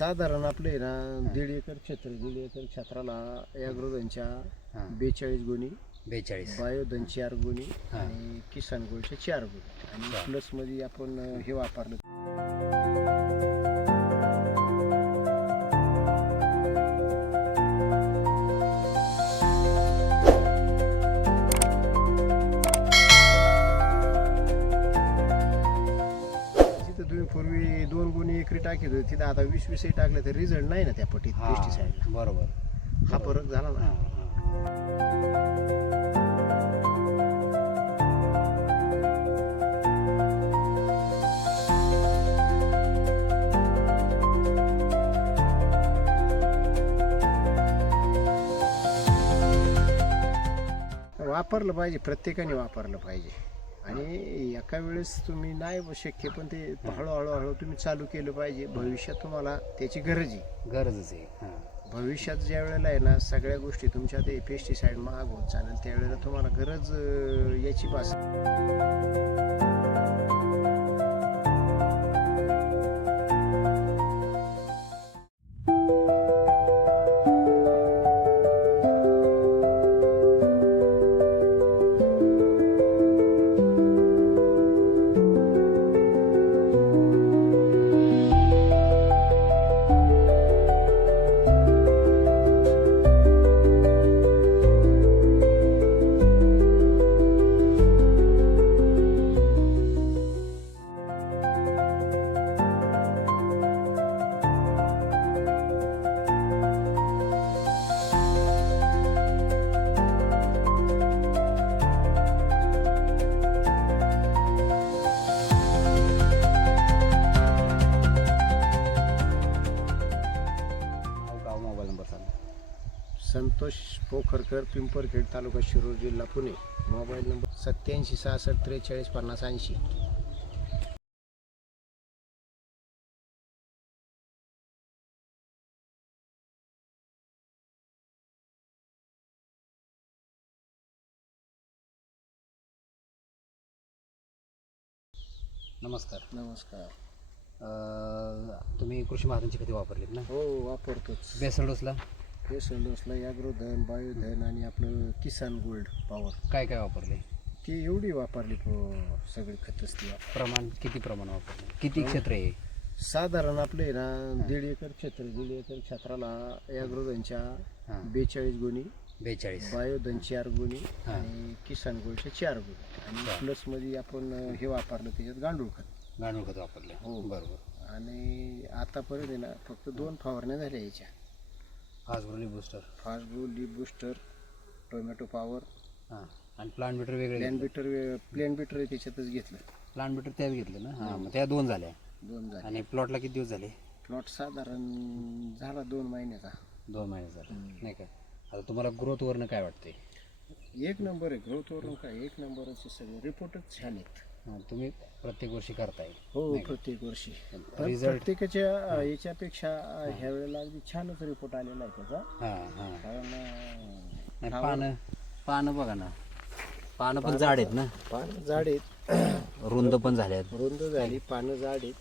साधारण आपले ना 1.5 एकर क्षेत्र, 1.5 एकर क्षेत्राला ॲग्रोधनच्या 42 गुणी, 42 बायोधन 4 गुणी आणि किसान गोल्डचे 4 गुणी आणि प्लस मध्ये आपण हे वापरलं. तुम्ही पूर्वी 2 गुणी एकरी टाकीत होते, तिथं आता 20 टाकले तर रिझल्ट नाही ना त्या पटीत पेस्टिसाइडला. बरोबर. हा फरक झाला ना. वापरलं पाहिजे, प्रत्येकाने वापरलं पाहिजे आणि एका वेळेस तुम्ही नाही शक्य, पण ते हळूहळू तुम्ही चालू केलं पाहिजे. भविष्यात तुम्हाला त्याची गरजच आहे. भविष्यात ज्या वेळेला आहे ना सगळ्या गोष्टी तुमच्या ते पेस्टिसाइड महाग होत चालेल, त्यावेळेला तुम्हाला गरज याची भास. संतोष पोखरकर, पिंपरखेड, तालुका शिरूर, जिल्हा पुणे. Mobile number 87 66 43 50 80. नमस्कार. तुम्ही कृषी महाजनची खते वापरलीत ना? हो, वापरतोच. बेसल डोसला ॲग्रोधन, बायोधन आणि आपलं किसान गोल्ड पॉवर. काय वापरले? ती एवढी वापरली सगळी खतच. ती प्रमाण किती वापरले? किती क्षेत्र आहे? साधारण आपले ना 1.5 एकर क्षेत्र, 1.5 एकर क्षेत्राला ॲग्रोधनच्या 42 गुणी, 42 बायोधन 4 गुणी आणि किसान गोल्डचे 4 गुणी आणि प्लस मध्ये आपण हे वापरलं त्याच्यात गांडूळ खत वापरले. हो, बरोबर. आणि आतापर्यंत आहे ना फक्त 2 फवारण्या झाल्या याच्या. Fast grow leaf booster, tomato power आणि प्लांट बीटर वेगळे. प्लॅन बीटर त्याच्यातच घेतलं. प्लांट बीटर त्यात घेतलं ना? मग त्या 2 झाल्या. आणि प्लॉटला किती दिवस झाले? प्लॉट साधारण झाला 2 महिन्याचा. 2 महिने झाले नाही का? आता तुम्हाला ग्रोथ वरनं काय वाटते? एक नंबर आहे. ग्रोथ वरून काय एक नंबरचे सगळे रिपोर्टच छान आहेत. तुम्ही प्रत्येक वर्षी करताय? हो, प्रत्येक वर्षी. प्रत्येकाच्या याच्यापेक्षा ह्या वेळेला अगदी छानच रिपोर्ट आलेला आहे त्याचा. कारण पानं बघा ना, पानं पण जाड आहेत ना? पानं जाड आहेत, रुंद पण झाल्यात. रुंद झाली, पानं जाड आहेत,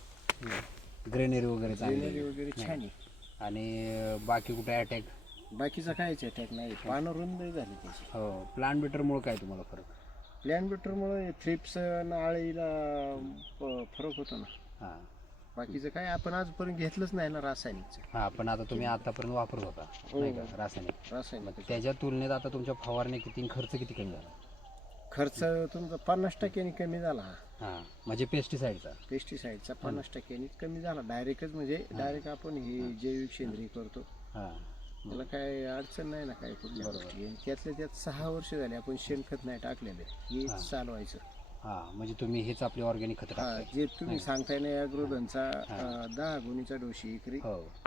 ग्रेनरी वगैरे छान आहे. आणि बाकी कुठे अटॅक? बाकीचा काहीच अटॅक नाही, पानं रुंद झाली त्याची. हो. प्लांट बीटरमुळे काय तुम्हाला फरक? प्लॅन बीटरमुळे थ्रिप्स आळीला फरक होतो ना. बाकीचं काय आपण आजपर्यंत घेतलंच नाही ना रासायनिकचं. पण आता तुम्ही आतापर्यंत वापरत होता नाही का रासायनिक? त्याच्या तुलनेत आता तुमच्या फवारणी किती, खर्च किती कमी झाला? खर्च तुमचा 50% कमी झाला. म्हणजे पेस्टिसाइडचा 50% कमी झाला. डायरेक्ट आपण हे जैविक सेंद्रिय करतो, त्याला काय अडचण नाही ना काय कुठली. बरोबर. त्यातल्या त्यात 6 वर्ष झाले आपण शेणखत नाही टाकलेलं, हे चालवायचं. म्हणजे तुम्ही हेच आपले ऑर्गॅनिक खत जे तुम्ही सांगताय ना ॲग्रोधनचा 10 गुणीचा डोस एकरी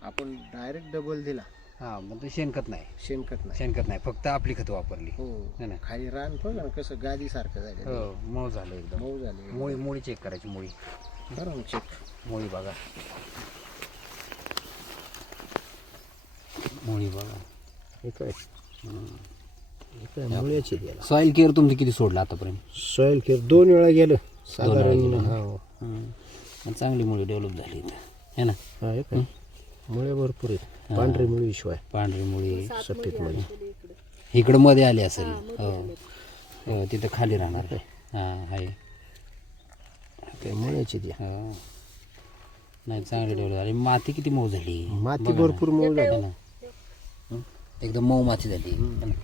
आपण डायरेक्ट डबल दिला. म्हणजे शेणखत नाही, फक्त आपली खत वापरली. हो. खाली रान बघा कसं गादी सारखं झालं. मऊ झालं, एकदम मऊ झाले. मुळी चेक करायची. मुळी बरं चेक. मुळी बघा. सॉइल केअर तुमचं किती सोडलं आतापर्यंत? सॉइल केअर 2 वेळा गेलं साधारण. चांगली मुळी डेव्हलप झाली इथं है ना? मुळे भरपूर आहेत. पांढरी मुळी शिवाय पांढरी मुळी सफेद मुळी इकडं मध्ये आली असेल. हो हो तिथं खाली राहणार आहे. हां आहे ते मुळ्याची ती हो. नाही चांगली डेव्हलप झाली. माती किती मऊ झाली. माती भरपूर मऊ झाली ना एकदम मऊ माती झाली है ना?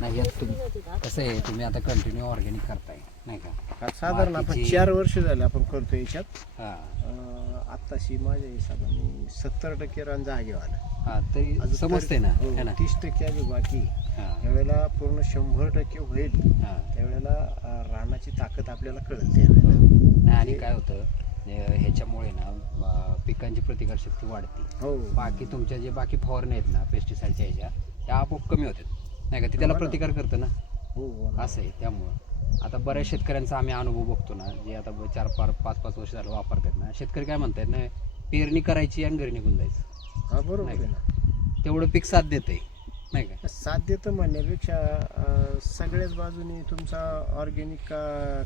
नाही यात तुम्ही कसं आहे तुम्ही आता कंटिन्यू ऑर्गॅनिक करताय नाही का. साधारण आपण 4 वर्ष झाले आपण करतो याच्यात. हां आत्ताशी माझ्या हिशोबाने 70% रान जागेवर आलं. हां तरी समजते ना हो, है ना. 30% अजून बाकी. हां त्यावेळेला पूर्ण 100% होईल. हां त्यावेळेला रानाची ताकद आपल्याला कळेल त्यावेळेला. नाही आणि काय होतं ह्याच्यामुळे ना पिकांची प्रतिकारशक्ती वाढते. हो बाकी तुमच्या जे बाकी फवारणी आहेत ना पेस्टिसाईडच्या ह्याच्या त्या आपोआप कमी होतात नाही का. ते त्याला प्रतिकार करतं ना. हो हो ना. असं आहे त्यामुळं आता बऱ्याच शेतकऱ्यांचा आम्ही अनुभव बघतो ना जे आता 4-5 वर्ष झालं वापरतात ना. शेतकरी काय म्हणतात ना पेरणी करायची आणि घरी निघून जायचं. हा बरोबर आहे ना. तेवढं पीक साथ देतंय नाही का. साथ देतं म्हणण्यापेक्षा सगळ्याच बाजूनी तुमचा ऑर्गॅनिक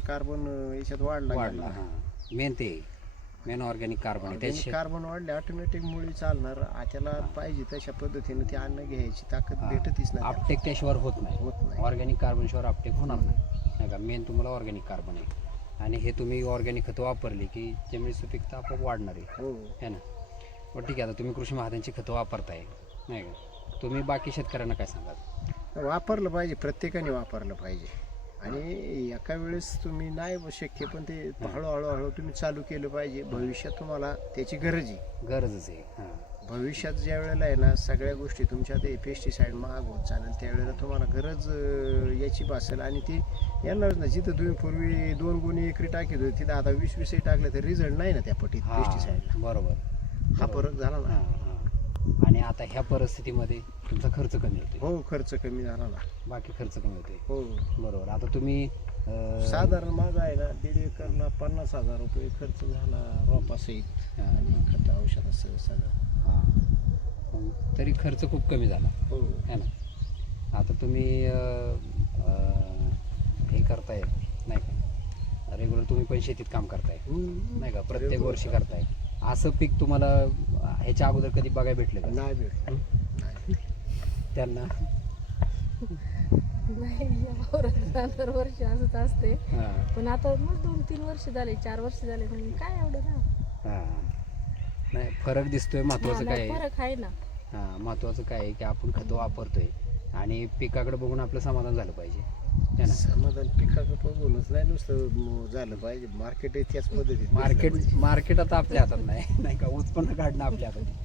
कार्बन याच्यात वाढला वाढला. हां मेन ऑर्गॅनिक कार्बन आहे त्याची. कार्बन वाढले ऑटोमॅटिक मुळी चालणार. त्याला पाहिजे तशा पद्धतीने ते अन्न घ्यायची ताकद भेटतीच नाही. अपटेक त्याशिवाय होत नाही. होत नाही. ऑर्गॅनिक कार्बन शिवाय अपटेक होणार नाही का. मेन तुम्हाला ऑर्गॅनिक कार्बन आहे आणि हे तुम्ही ऑर्गॅनिक खतं वापरली की जमिनी सुपीकता आपोआप वाढणार आहे हो है ना. पण ठीक आहे आता तुम्ही कृषी महाजनची खतं वापरताय नाही का. तुम्ही बाकी शेतकऱ्यांना काय सांगाल. वापरलं पाहिजे. प्रत्येकाने वापरलं पाहिजे. आणि एका वेळेस तुम्ही नाही शक्य पण ते हळूहळू तुम्ही चालू केलं पाहिजे. भविष्यात तुम्हाला त्याची गरजच आहे. हां भविष्यात ज्या वेळेला आहे ना सगळ्या गोष्टी तुमच्या ते पेस्टिसाईड महाग होत चालेल त्यावेळेला तुम्हाला गरज याची भासेल. आणि ती येणारच ना. जिथं तुम्ही पूर्वी 2 गुणी एकरी टाकीत होते तिथं आता 20-20 टाकले तर रिझल्ट नाही ना त्या पटीत पेस्टिसाईडला. बरोबर हा फरक झाला ना. आणि आता ह्या परिस्थितीमध्ये तुमचा खर्च कमी होते. हो खर्च कमी झाला ना. बाकी खर्च कमी होते. हो बरोबर. आता तुम्ही साधारण माझा आहे ना 1.5 एकरला 50,000 रुपये खर्च झाला रोपासहित आणि खत औषधासह सगळं. हां तरी खर्च खूप कमी झाला हो है ना. आता तुम्ही हे करताय नाही का रेग्युलर तुम्ही पण शेतीत काम करताय नाही का. प्रत्येक वर्षी करताय. असं पीक तुम्हाला ह्याच्या अगोदर कधी बघायला भेटलं का. नाही भेटलं. त्यांना नाही दरवर्षी असंच असते. हां पण आता मग 2-3 वर्ष झाले 4 वर्ष झाले म्हणजे काय एवढं ना. हां नाही फरक दिसतोय. महत्वाचं काय आहे. फरक आहे ना. हां महत्वाचं काय आहे की आपण खतं वापरतोय आणि पिकाकडे बघून आपलं समाधान झालं पाहिजे है ना. समाधान पिकाचं बघूनच नाही नुसतं झालं पाहिजे. मार्केट त्याच पद्धतीत मार्केट आता आपल्या हातात नाही का. उत्पन्न काढणं आपल्या हातात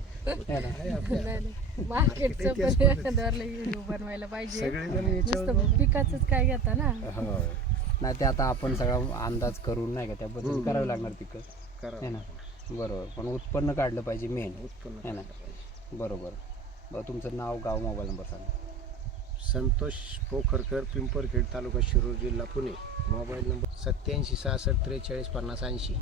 है ना. मार्केटचं पण एखाद्यावरला व्हिडिओ बनवायला पाहिजे. सगळेजण नुसतं पिकाचंच काय घेता ना. हो नाही ते आता आपण सगळा अंदाज करून नाही का त्या पद्धतीने करावं लागणार पिकं है ना. बरोबर. पण उत्पन्न काढलं पाहिजे मेन उत्पन्न है ना. बरोबर. तुमचं नाव गाव मोबाईल नंबर सांगा. संतोष पोखरकर पिंपरखेड तालुका शिरूर जिल्हा पुणे. Mobile number 87 66 43 50 80.